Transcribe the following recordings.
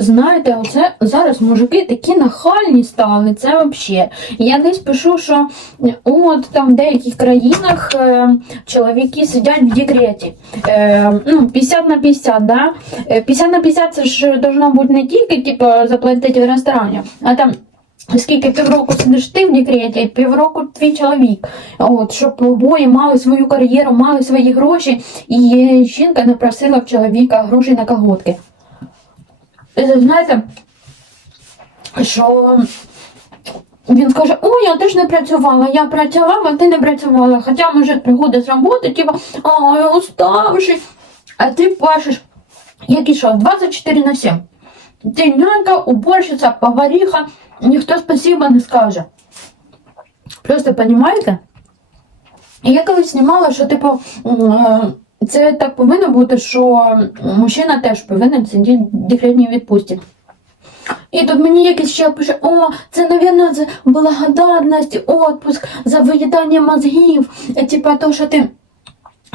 Знаєте, оце зараз мужики такі нахальні стали, це взагалі. Я десь пишу, що от там в деяких країнах е, чоловіки сидять в декреті. Е, ну, 50 на 50, да? Е, 50 на 50 це ж должно бути не тільки типу, заплатити в ресторані, а там. Скільки півроку сидиш ти в декреті, півроку твій чоловік. От, щоб обоє мали свою кар'єру, мали свої гроші, і жінка не просила в чоловіка грошей на колготки. І Знаєте, що він скаже, ой, я теж не працювала, я працювала, а ти не працювала. Хоча мужик приходить з роботи, типу, ой, уставший. А ти пишеш, як і що, 24 на 7. Ти нянька, уборщиця, повариха, ніхто спасибо не скаже. Просто розумієте? Я колись знімала, що типу. Це так повинно бути, що мужчина теж повинен сидіти в декретній відпустці. І тут мені якийсь ще пише, о, це, навірно, це благодарність, отпуск за виїдання мозгів. Е, Типа то, що ти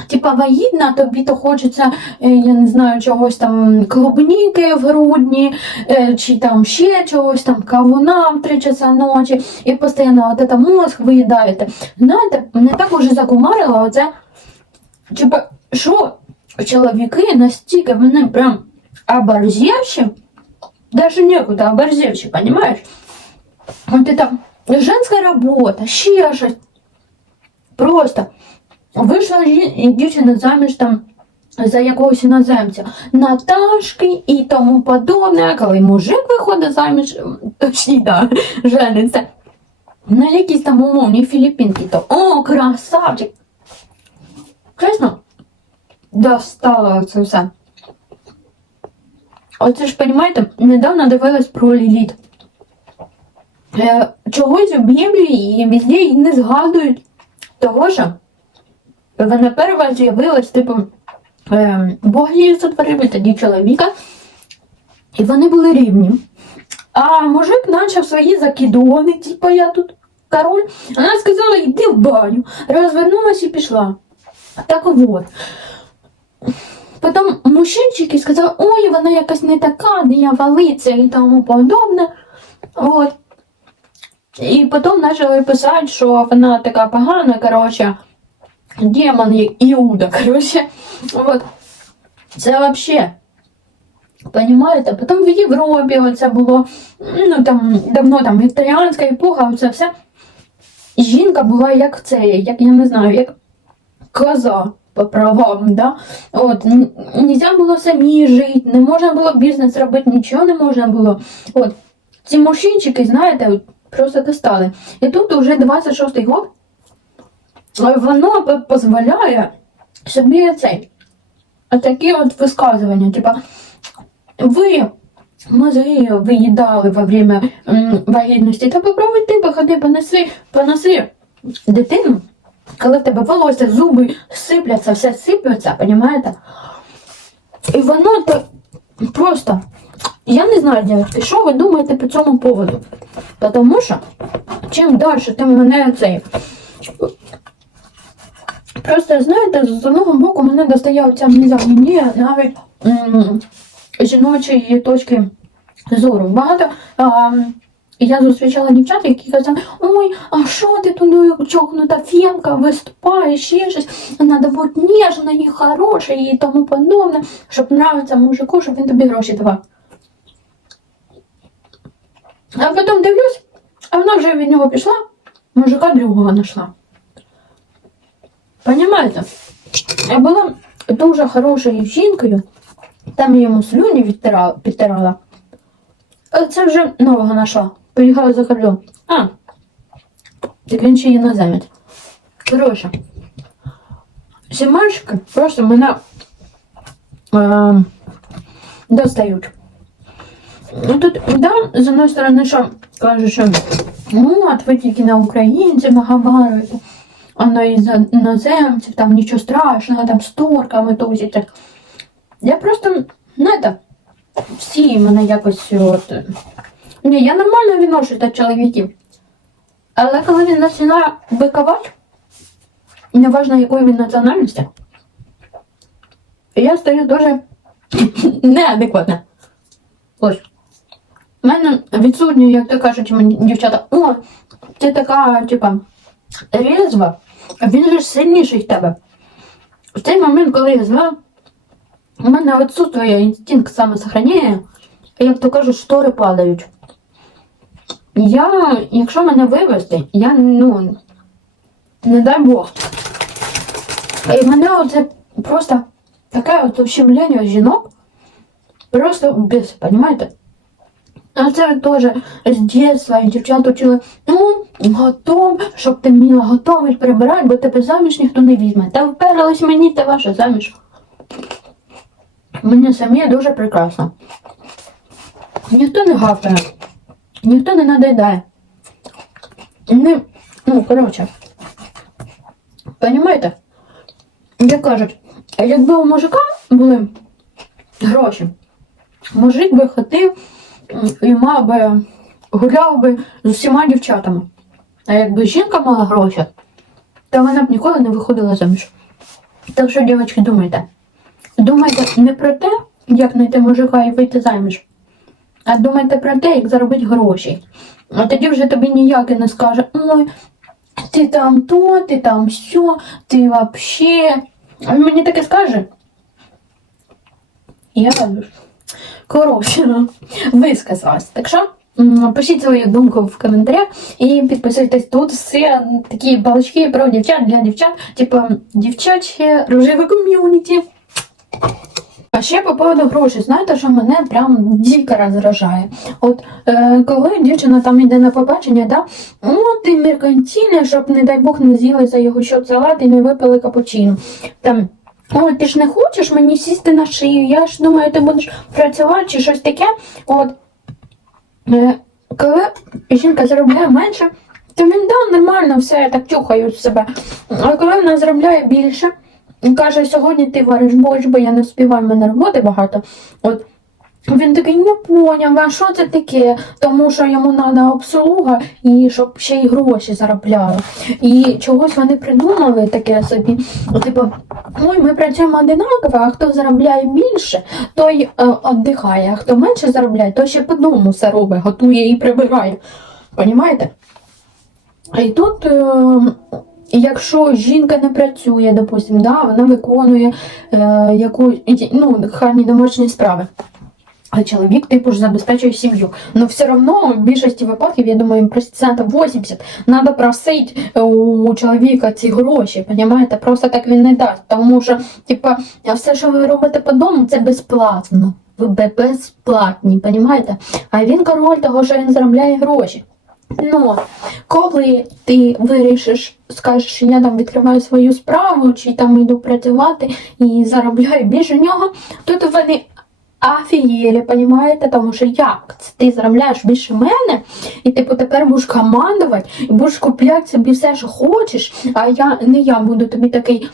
типа вагітна, тобі то хочеться, е, я не знаю, чогось там клубніки в грудні, е, чи там ще чогось там кавуна в 3 часа ночі, і постійно от мозг виїдаєте. Знаєте, мене так уже закумарило оце. Типа, що чоловіки настільки вони прям оборзевші, даже некуда оборзевші, понимаешь? Вот это женская работа, ще щось. Просто вийшла дівчина заміж там за якогось іноземця, Наташки і тому подобне, коли мужик виходить заміж, точні, да, жениться, на якісь там умовні філіппінки, то о, красавчик. Чесно, достало це все. Оце ж, розумієте, недавно дивилась про Ліліт. Е, чогось в Біблії і везде її не згадують того, що вона перша з'явилась, типу, е, Бог її сотворив і тоді чоловіка, і вони були рівні. А мужик почав свої закидони, типу я тут король. Вона сказала, йди в баню. Розвернулась і пішла. Так от. Потім мужчинчики сказали, ой, вона якась не така, дияволиця і тому подобне. От. І потім почали писати, що вона така погана, коротше, демон Іуда, коротше. От. Це вообще. Понимаєте? Потім в Європі оце було, ну там давно там вікторіанська епоха, оце все. Жінка була як це, як я не знаю, як коза по правам, да? От, нельзя було самі жити, не можна було бізнес робити, нічого не можна було. От, ці мужчинчики, знаєте, просто достали. І тут вже 26-й год, воно дозволяє собі цей, такі от висказування, типа, ви мозги виїдали во время вагітності, та попробуй ти походи, поноси, поноси дитину, коли в тебе волосся, зуби сипляться, все сипляться, понімаєте? І воно то просто. Я не знаю, дівчатки, що ви думаєте по цьому поводу? Тому що чим далі, тим мене цей. Просто, знаєте, з одного боку мене достає оця мізогінія навіть м, жіночої точки зору. Багато а, я зустрічала дівчат, які казали, ой, а що ти туди чокнута фемка, виступаєш, ще щось, треба бути ніжною, і хорошою і тому подобне, щоб нравиться мужику, щоб він тобі гроші давав. А потім дивлюсь, а вона вже від нього пішла, мужика другого знайшла. Понимаєте? Я була дуже хорошою жінкою, там йому слюні підтирала. Це вже нового знайшла. Поїхала за кордон. А, так він ще іноземець. Коротше, сімашки просто мене е, достають. Ну тут, да, з одної сторони, що кажуть, що ну, от ви тільки на українців наговорюєте, а на іноземців там нічого страшного, там з турками тузите. Я просто, знаєте, всі мене якось от. Ні, я нормально відношусь до чоловіків. Але коли він починає бикувати, неважно якої він національності, я стаю дуже неадекватна. Ось. в мене відсутні, як то кажуть мені дівчата, о, ти така, типа, різва, він же сильніший в тебе. В цей момент, коли я зла, у мене відсутствує інстинкт самосохранення, як то кажуть, штори падають. Я, якщо мене вивезти, я ну, не дай Бог. І мене оце просто таке от ущемлення жінок. Просто без, понимаете? А це теж з дитинства і дівчат учили, ну, готов, щоб ти вміла готовий прибирати, бо тебе заміж ніхто не візьме. Та вперлась мені та ваша заміж. Мені самі дуже прекрасно. Ніхто не гавкає, ніхто не надоїдає. Не, ну, коротше. Понимаєте? Як кажуть, якби у мужика були гроші, мужик би ходив м, і мав би, гуляв би з усіма дівчатами. А якби жінка мала гроші, то вона б ніколи не виходила заміж. Так що, дівчатки, думайте. Думайте не про те, як знайти мужика і вийти заміж, а думайте про те, як заробити гроші. А тоді вже тобі ніяке не скаже, ой, ти там то, ти там сьо, ти вообще. Він мені таке скаже. Я коротше, висказалась. Так що пишіть свою думку в коментарях і підписуйтесь тут все такі балачки про дівчат для дівчат, типу дівчаче рожеве ком'юніті. А ще по поводу грошей, знаєте, що мене прям дико роздражає. От е, коли дівчина там йде на побачення, да, ну ти меркантильна, щоб, не дай Бог, не з'їли за його счет салат і не випили капучино. Там, ой, ти ж не хочеш мені сісти на шию, я ж думаю, ти будеш працювати чи щось таке. От, е, коли жінка заробляє менше, то він да, нормально, все, я так чухаю в себе. А коли вона заробляє більше, і каже, сьогодні ти вариш борщ, бо я не співаю, в мене роботи багато. От він такий не поняв, а що це таке? Тому що йому треба обслуга і щоб ще й гроші заробляли. І чогось вони придумали таке собі. Типу, ой, ми працюємо одинаково, а хто заробляє більше, той е, віддихає, а хто менше заробляє, той ще по дому все робить, готує і прибирає. Понімаєте? І тут, е, якщо жінка не працює, допустим, да, вона виконує е, якусь ну, хані домашні справи. А чоловік, типу, ж забезпечує сім'ю. Но все одно в більшості випадків, я думаю, процентів 80, треба просити у чоловіка ці гроші, понімаєте? Просто так він не дасть. Тому що, типа, все, що ви робите по дому, це безплатно. Ви безплатні, понімаєте? А він король того, що він заробляє гроші. Ну, коли ти вирішиш, скажеш, я там відкриваю свою справу, чи там йду працювати і заробляю більше нього, то вони офігєлі, понімаєте? Тому що як ти заробляєш більше мене, і типу тепер будеш командувати, і будеш купляти собі все, що хочеш, а я не я буду тобі такий.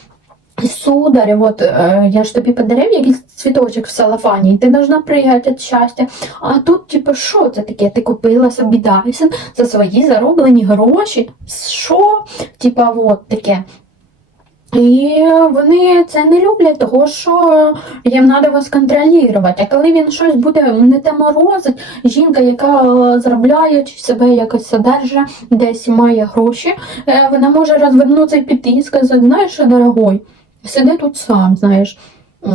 Сударь, от е, я ж тобі подарив якийсь цвіточок в салафані, і ти должна прияти від щастя. А тут, типу, що це таке? Ти купила собі Дайсон за свої зароблені гроші? Що? Типа, от таке. І вони це не люблять, того що їм треба вас контролювати. А коли він щось буде не те морозить, жінка, яка е, заробляє чи себе якось содержить, десь має гроші, е, вона може розвернутися і піти і сказати, знаєш дорогой, сиди тут сам, знаєш.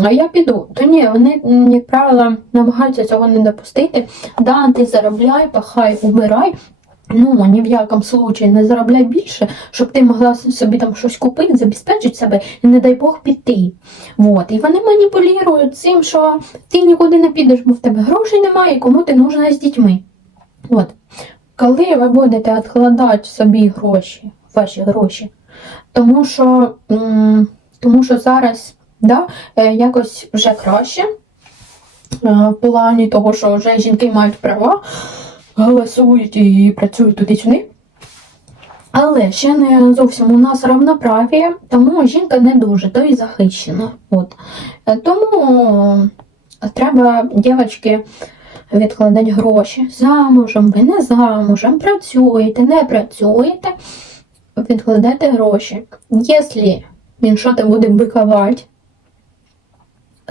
А я піду. То ні, вони, як правило, намагаються цього не допустити. Да, ти заробляй, пахай, убирай. Ну, ні в якому случаї не заробляй більше, щоб ти могла собі там щось купити, забезпечити себе і, не дай Бог, піти. Вот. І вони маніпулюють цим, що ти нікуди не підеш, бо в тебе грошей немає, і кому ти нужна з дітьми. От. Коли ви будете відкладати собі гроші, ваші гроші, тому що, м, тому що зараз да, е, якось вже краще е, в плані того, що вже жінки мають права, голосують і працюють туди-сюди. Але ще не зовсім у нас равноправ'я, тому жінка не дуже, то і захищена. От. Е, Тому треба, дівчатки, відкладати гроші. Замужем, ви не замужем, працюєте, не працюєте, відкладайте гроші. Якщо він що-то буде бикувати,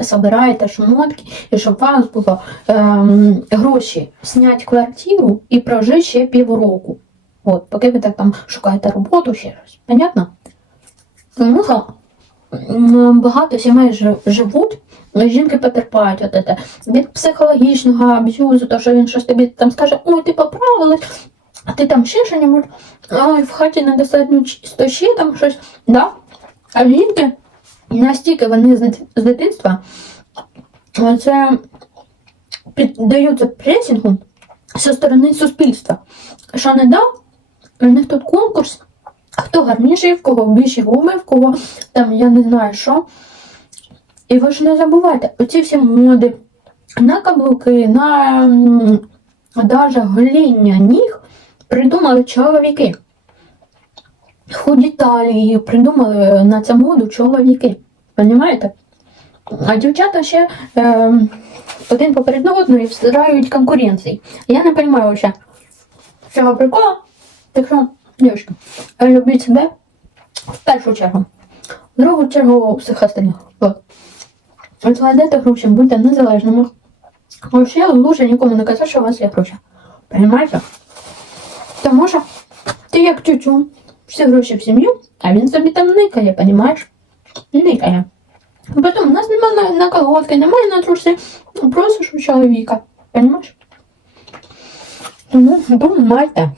собираєте шмотки, і щоб у вас було ем, гроші зняти квартиру і прожити ще півроку. От, поки ви так там шукаєте роботу ще раз. Понятно? Тому що багато сімей живуть, жінки потерпають от це, від психологічного аб'юзу, то що він щось тобі там скаже, ой, ти поправилась, а ти там ще що небудь ой, в хаті недостатньо чисто, ще там щось. Да? А жінки настільки вони з дитинства це піддаються пресінгу зі сторони суспільства. Що не дав, у них тут конкурс, хто гарніший, в кого більші губи, в кого там я не знаю що. І ви ж не забувайте, оці всі моди на каблуки, на даже гоління ніг придумали чоловіки. Худі талії придумали на цю моду чоловіки. Понімаєте? А дівчата ще е, один поперед одної встраюють конкуренції. Я не розумію вообще цього прикола. Так що, дівчатки, любіть себе в першу чергу. В другу чергу всіх остальних. Відкладайте гроші, будьте незалежними. Вообще лучше нікому не казати, що у вас є гроші. Понимаєте? Тому що ти як тютю, всі гроші в сім'ю, а він собі там никає, понімаєш? Никає. Потім у нас немає на, на колготки, немає на труси, просиш у чоловіка. понімаєш? Тому думайте.